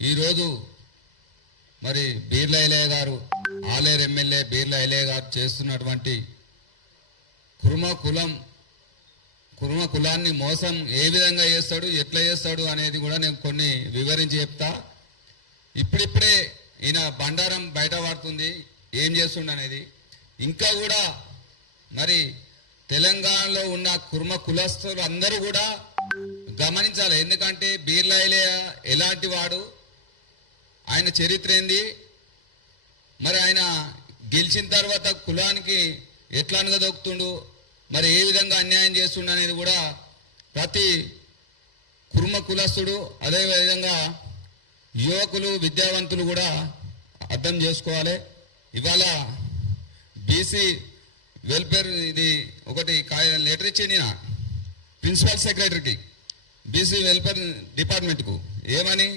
ఈరోజు మరి బీర్లా ఐలయ్య గారు ఆలేరు ఎమ్మెల్యే బీర్లా ఐలయ్య గారు చేస్తున్నటువంటి కుర్మ కులాన్ని మోసం ఏ విధంగా చేస్తాడు, ఎట్లా చేస్తాడు అనేది కూడా నేను కొన్ని వివరించి చెప్తా. ఇప్పుడిప్పుడే ఈయన బండారం బయట పడుతుంది ఏం చేస్తుండ అనేది. ఇంకా కూడా మరి తెలంగాణలో ఉన్న కుర్మ కులస్తులు అందరూ కూడా గమనించాలి. ఎందుకంటే బీర్లా ఐలయ్య ఎలాంటి వాడు, ఆయన చరిత్ర ఏంది, మరి ఆయన గెలిచిన తర్వాత కులానికి ఎట్లా అనగదొక్కుతుండు, మరి ఏ విధంగా అన్యాయం చేస్తుండు అనేది కూడా ప్రతి కుర్మ కులస్తుడు అదేవిధంగా యువకులు విద్యావంతులు కూడా అర్థం చేసుకోవాలి. ఇవాళ బీసీ వెల్ఫేర్ ఇది ఒకటి లెటర్ ఇచ్చింది నా ప్రిన్సిపల్ సెక్రటరీకి బీసీ వెల్ఫేర్ డిపార్ట్మెంట్కు. ఏమని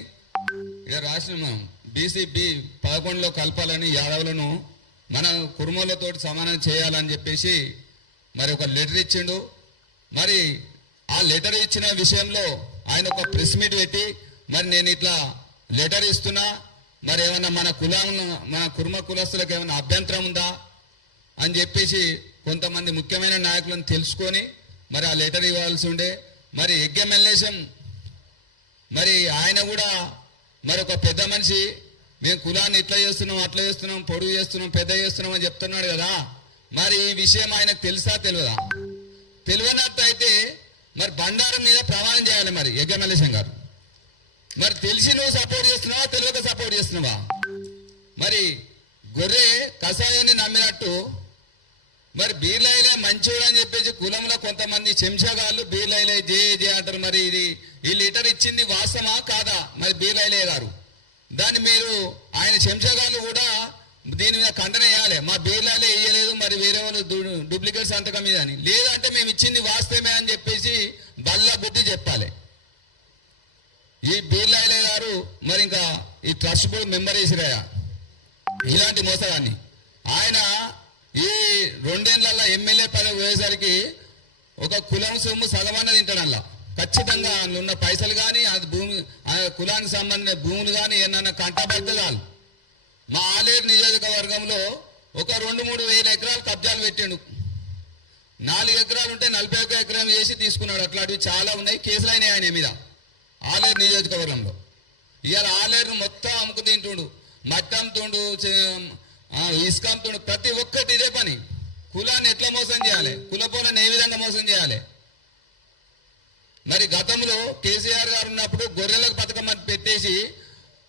ఇక రాసిన బీసీ B11లో కలపాలని యాదవులను మన కుర్మలతో సమానం చేయాలని చెప్పేసి మరి ఒక లెటర్ ఇచ్చిండు. మరి ఆ లెటర్ ఇచ్చిన విషయంలో ఆయన ఒక ప్రెస్ మీట్ పెట్టి మరి నేను ఇట్లా లెటర్ ఇస్తున్నా, మరి ఏమన్నా మన కుర్మ కులస్తులకు ఏమైనా అభ్యంతరం ఉందా అని చెప్పేసి కొంతమంది ముఖ్యమైన నాయకులను తెలుసుకొని మరి ఆ లెటర్ ఇవ్వాల్సి ఉండే. మరి యజ్ఞమల్లేశం మరి ఆయన కూడా మరి ఒక పెద్ద మనిషి, మేము కులాన్ని ఇట్లా చేస్తున్నాం అట్లా చేస్తున్నాం పొడుగు చేస్తున్నాం పెద్ద చేస్తున్నాం అని చెప్తున్నాడు కదా. మరి ఈ విషయం ఆయనకు తెలుసా తెలియదా? తెలియనట్టు అయితే మరి బండారం మీద ప్రమాణం చేయాలి మరి యజ్ఞమల్లేశం గారు. మరి తెలిసి నువ్వు సపోర్ట్ చేస్తున్నావా తెలియక సపోర్ట్ చేస్తున్నావా? మరి గొర్రె కషాయాన్ని నమ్మినట్టు మరి బీర్లా ఐలయ్య మంచోడు అని చెప్పేసి కులంలో కొంతమంది చెంచాగాళ్ళు బీర్లా ఐలయ్య జే అంటారు. మరి ఇది ఈ లీటర్ ఇచ్చింది వాస్తవమా కాదా? మరి బీర్లా ఐలయ్య గారు దాన్ని మీరు ఆయన చెంచాగాళ్ళు కూడా దీని మీద ఖండన వేయాలి. మా బీర్లా ఐలయ్య వేయలేదు, మరి వేరే వాళ్ళు డూప్లికేట్ సంతకం మీద అని. లేదంటే మేము ఇచ్చింది వాస్తవమే అని చెప్పేసి బల్లా బుద్ధి చెప్పాలి. ఈ బీర్లా ఐలయ్య గారు మరి ఇంకా ఈ ట్రస్ట్ బోర్డు మెంబర్ వేసిరాయా ఇలాంటి మోసగాన్ని. ఆయన ఈ 2 ఏళ్లలో ఎమ్మెల్యే పదవి పోయేసరికి ఒక కులం సొమ్ము సగమన్న తింటాడల్లా. ఖచ్చితంగా ఉన్న పైసలు కానీ అది భూమి కులానికి సంబంధించిన భూములు కానీ ఏమన్నా కంటబడితే చాలు. మా ఆలేరు నియోజకవర్గంలో ఒక 2-3 వేల ఎకరాలు కబ్జాలు పెట్టిండు. 4 ఎకరాలు ఉంటే 41 ఎకరం చేసి తీసుకున్నాడు. అట్లాంటివి చాలా ఉన్నాయి, కేసులు అయినాయి ఆయన మీద ఆలేరు నియోజకవర్గంలో. ఇవాళ ఆలేరు మొత్తం అమ్ముకు తింటుండు, మట్టి అమ్ముతుండు, ఇసుక అమ్ముతుండు, ప్రతి ఒక్కటి ఇదే పని. కులాన్ని ఎట్లా మోసం చేయాలి, కులపోలను ఏ విధంగా మోసం చేయాలి? మరి గతంలో కేసీఆర్ గారు ఉన్నప్పుడు గొర్రెలకు పథకం పెట్టేసి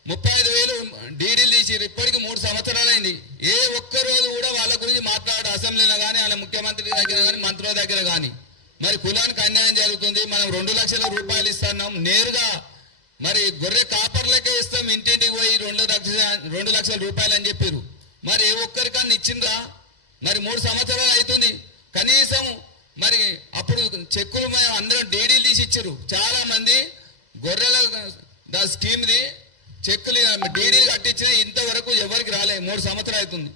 35,000 డీడీలు తీసిరు. ఇప్పటికి 3 సంవత్సరాలైంది. ఏ ఒక్కరోజు కూడా వాళ్ళ గురించి మాట్లాడు అసెంబ్లీలో కానీ వాళ్ళ ముఖ్యమంత్రి దగ్గర కానీ మంత్రుల దగ్గర కానీ. మరి కులానికి అన్యాయం జరుగుతుంది, మనం 2 లక్షల రూపాయలు ఇస్తున్నాం నేరుగా, మరి గొర్రె కాపర్లకే ఇస్తాం ఇంటింటికి పోయి 2 లక్షల రూపాయలు అని చెప్పారు. మరి ఏ ఒక్కరికన్నా ఇచ్చిందా? మరి 3 సంవత్సరాలు అవుతుంది. కనీసం మరి అప్పుడు చెక్కులు అందరం డీడీలు తీసి ఇచ్చారు. చాలా మంది గొర్రెల స్కీమ్ది చెక్కులు డీడీలు కట్టించిన ఇంతవరకు ఎవరికి రాలే. 3 సంవత్సరాలు అవుతుంది.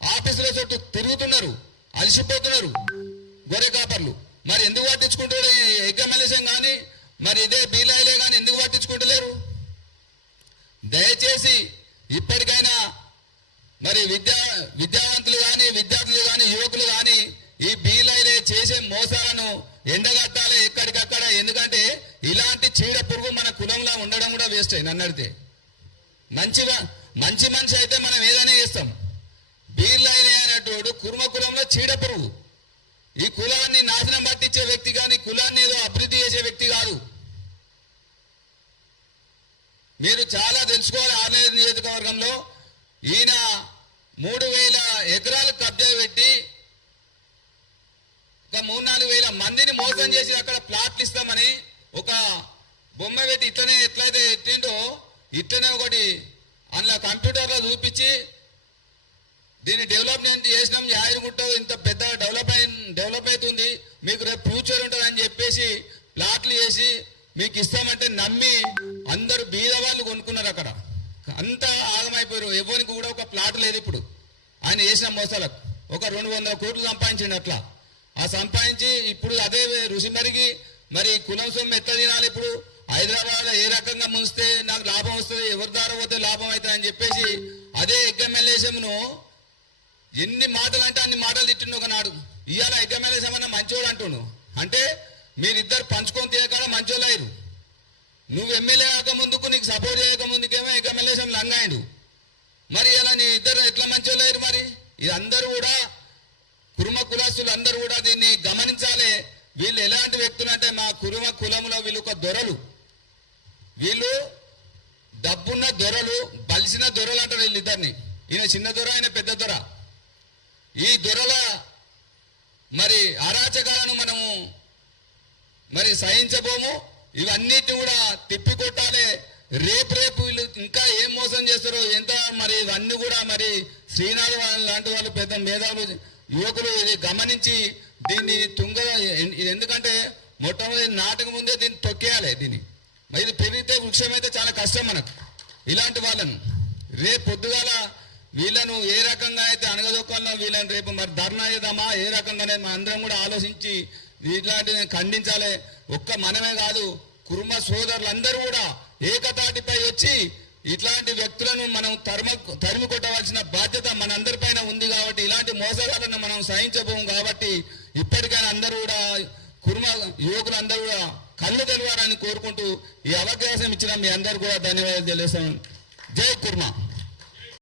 ఆఫీసుల చుట్టూ తిరుగుతున్నారు, అలసిపోతున్నారు గొర్రె కాపర్లు. మరి ఎందుకు పట్టించుకుంటారు యజ్ఞమల్లేశం కానీ మరి ఇదే బీర్లా ఐలయ్య కానీ ఎందుకు పట్టించుకుంటలేరు? దయచేసి ఇప్పటికైనా మరి విద్యావంతులు కానీ విద్యార్థులు కానీ యువకులు కానీ ఈ బీర్లా ఐలయ్య చేసే మోసాలను ఎండగట్టాలి ఎక్కడికక్కడ. ఎందుకంటే ఇలాంటి చీడ పురుగు మన కులంలో ఉండడం కూడా వేస్ట్ అయ్యి నన్ను అడిగితే. మంచి మనిషి అయితే మనం ఏదైనా చేస్తాం. బీర్లా ఐలయ్య అనేటోడు కుర్మ కులంలో చీడ పురుగు. ఈ కులాన్ని నాశనం పట్టించే వ్యక్తి కానీ కులాన్ని ఏదో అభివృద్ధి చేసే వ్యక్తి కాదు. మీరు చాలా తెలుసుకోవాలి. ఆలేరు నియోజకవర్గంలో ఈయన 3,000 ఎకరాలు కబ్జా పెట్టి ఒక 3-4 వేల మందిని మోసం చేసి అక్కడ ప్లాట్లు ఇస్తామని ఒక బొమ్మ పెట్టి ఇట్లనే ఎట్లయితే ఎట్టిండో ఇట్లనే ఒకటి అందులో కంప్యూటర్లో చూపించి దీన్ని డెవలప్మెంట్ చేసినాం, యాదగిరిగుట్ట ఇంత పెద్ద డెవలప్ అవుతుంది, మీకు రేపు ఫ్యూచర్ ఉంటుంది అని చెప్పేసి ప్లాట్లు చేసి మీకు ఇస్తామంటే నమ్మి అందరూ బీద వాళ్ళు కొనుక్కున్నారు. అక్కడ అంతా ఆగమైపోయారు. ఎవరికి కూడా ఒక ప్లాట్ లేదు. ఇప్పుడు ఆయన చేసిన మోసాలకు ఒక 200 కోట్లు సంపాదించండి. అట్లా ఆ సంపాదించి ఇప్పుడు అదే రుచి మరిగి మరి కులం సొమ్ము ఎట్లా తినాలి? ఇప్పుడు హైదరాబాద్ ఏ రకంగా ముంచితే నాకు లాభం వస్తుంది, ఎవరు ఎన్ని మాటలు అంటే అన్ని మాటలు తిట్టిండు ఒకనాడు. ఇవాళ ఎమ్మెల్యే ఏమన్నా మంచోడు అంటుండు. అంటే మీరిద్దరు పంచుకొని తినకాడ మంచోళ్ళు అయ్యారు. నువ్వు ఎమ్మెల్యే కాక ముందుకు నీకు సపోర్ట్ చేయక ముందుకేమో ఎమ్మెల్యే లంగాయిండు. మరి ఇలా నీ ఇద్దరు ఎట్లా మంచోళ్ళు అయ్యారు? మరి ఇది అందరూ కూడా కురుమ కులస్తులు అందరూ కూడా దీన్ని గమనించాలి. వీళ్ళు ఎలాంటి వ్యక్తులు అంటే మా కురుమ కులములో వీళ్ళు ఒక దొరలు, వీళ్ళు డబ్బున్న దొరలు, బలిసిన దొరలు అంటారు వీళ్ళిద్దరిని. ఈయన చిన్న దొర, ఆయన పెద్ద దొర. ఈ దొరల మరి అరాచకాలను మనము మరి సహించబోము. ఇవన్నిటిని కూడా తిప్పికొట్టాలి. రేపు వీళ్ళు ఇంకా ఏం మోసం చేస్తారో ఎంత మరి ఇవన్నీ కూడా మరి శ్రీనాథ్ లాంటి వాళ్ళు పెద్ద మేధావులు యువకులు ఇది గమనించి దీన్ని ఎందుకంటే మొట్టమొదటి నాటక ముందే దీన్ని తొక్కేయాలి. దీన్ని ఇది పెరిగితే వృక్షం అయితే చాలా కష్టం మనకు. ఇలాంటి వాళ్ళను రేపు పొద్దుగాల వీళ్ళను ఏ రకంగా అయితే అనగదొక్కాలనో వీళ్ళని రేపు మరి ధర్నా చేద్దామా, ఏ రకంగానే మన అందరం కూడా ఆలోచించి ఇట్లాంటివి ఖండించాలి. ఒక్క మనమే కాదు, కుర్మ సోదరులందరూ కూడా ఏకతాటిపై వచ్చి ఇట్లాంటి వ్యక్తులను మనం తరిమి కొట్టవలసిన బాధ్యత మనందరిపైన ఉంది. కాబట్టి ఇలాంటి మోసగాలను మనం సహించబోం. కాబట్టి ఇప్పటికైనా అందరూ కూడా కుర్మ యువకులందరూ కూడా కళ్ళు తెలవాలని కోరుకుంటూ ఈ అవకాశం ఇచ్చిన మీ అందరూ కూడా ధన్యవాదాలు తెలియజేస్తాను. జై కుర్మ.